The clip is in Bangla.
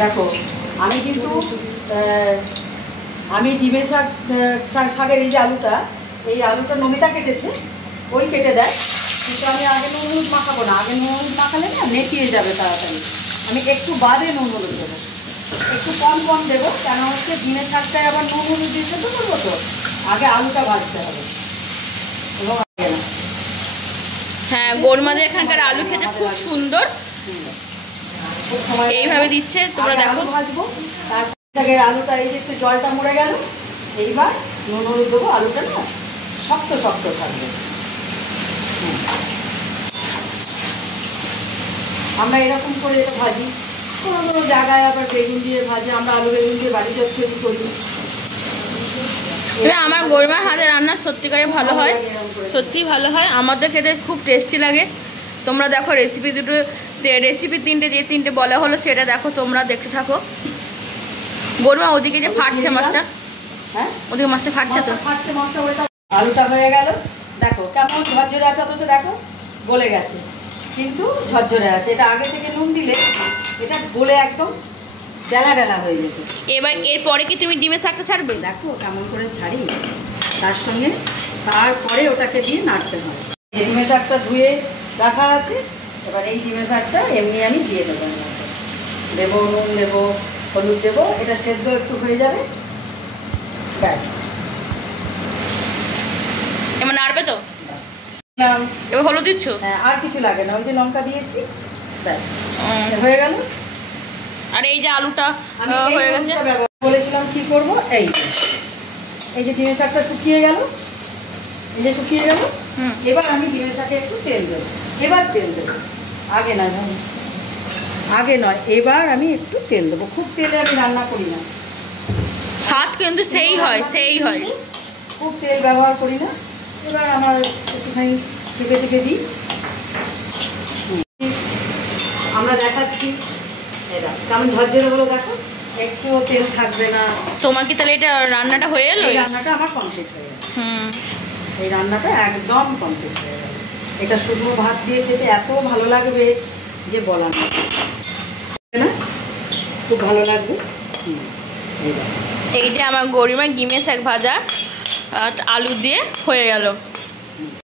দেখো আমি কিন্তু আমি ডিমের শাকের এই যে আলুটা, এই আলুটা নমিতা কেটেছে, ওই কেটে দেয়, কিন্তু আমি আগে নুন হলুদ মাখাবো না। আগে নুন হলুদ মাখালে না নেতিয়ে যাবে তাড়াতাড়ি। আমি একটু বাদে নুন হলুদ দেবো, একটু কম কম দেবো, কেন হচ্ছে ডিমের শাকটায় আবার নুন হলুদ দিয়ে সেদ্ধ করবো, তো আগে আলুটা ভাজতে হবে এবং আগে না। হ্যাঁ, গরমাদের এখানকার আলু খেতে খুব সুন্দর, এইভাবে দিচ্ছে তোমরা দেখো। ভাজবো, তারপর আলুটা এই যে একটু জলটা মরে গেল, এইবার নুন হলুদ দেবো। আলুটা না শক্ত শক্ত থাকবে। আমরা এরকম করে এটা ভাজি, কোনো কোনো জায়গায় আবার বেগুন দিয়ে ভাজি, আমরা আলু বেগুন দিয়ে বাড়ি চচ্চড়ি করি। আমার গরিমার হাতে রান্না সত্যিকারে ভালো হয়, সত্যি ভালো হয়, আমাদের খেতে খুব টেস্টি লাগে। তোমরা দেখো রেসিপি দুটো, রেসিপি তিনটে, যে তিনটে বলা হলো সেটা দেখো, তোমরা দেখতে থাকো। গরিমা ওদিকে যে ফাটছে মাছটা, হ্যাঁ ওদিকে মাছটা ফাটছে, তো ফাটছে মাছটা। ওটা আলুটা হয়ে গেল, দেখো কেমন ঝরঝরে আছে, অথচ দেখো গলে গেছে, কিন্তু ঝরঝরে আছে। এটা আগে থেকে নুন দিলে এটা গলে একদম ডেলা ডেলা হয়ে যেত। এবার এরপরে কি তুমি ডিমের শাকটা ছাড়বে? দেখো কেমন করে ছাড়ি, তার সঙ্গে তারপরে ওটাকে দিয়ে নাড়তে হয়। ডিমের শাকটা ধুয়ে রাখা আছে, এবার এই ডিমের শাকটা এমনি আমি দিয়ে দেবো। দেবো নুন, দেবো হলুদ, দেবো, এটা সেদ্ধ একটু হয়ে যাবে, ব্যাস। এবার নাড়বে তো? এবার হলুদ দিচ্ছ? হ্যাঁ, আর কিছু লাগে না, ওই যে লঙ্কা দিয়েছি, ব্যাস হয়ে গেল। আর এই যে আলুটা হয়ে গেছে, বলেছিলাম কি করব, এই যে ডিমের শাকটা শুকিয়ে গেল, এই যে শুকিয়ে গেল। এবার আমি ডিমের শাকে একটু তেল দেবো, এবার তেল দেবো, আগে নয়, আগে নয়, এবার আমি একটু তেল দেবো। খুব তেলে আমি রান্না করি না, স্বাদ কিন্তু সেই হয়, সেই হয়, খুব তেল ব্যবহার করি না। এবার আমার একটুখানি টিপে টিপে দিই, আমরা দেখাচ্ছি এটা কেমন ঝরঝরে হলো, দেখো একটুও তেল থাকবে না। তোমার কি তাহলে এটা রান্নাটা হয়ে এলো? এই রান্নাটা আমার কমপ্লিট হয়ে গেল। এই রান্নাটা একদম কমপ্লিট হয়ে গেল। এটা শুকনো ভাত দিয়ে খেতে এত ভালো লাগবে যে বলার না, খুব ভালো লাগবে। এই যে আমার গরিমার ডিমের শাক ভাজা আলু দিয়ে হয়ে গেল।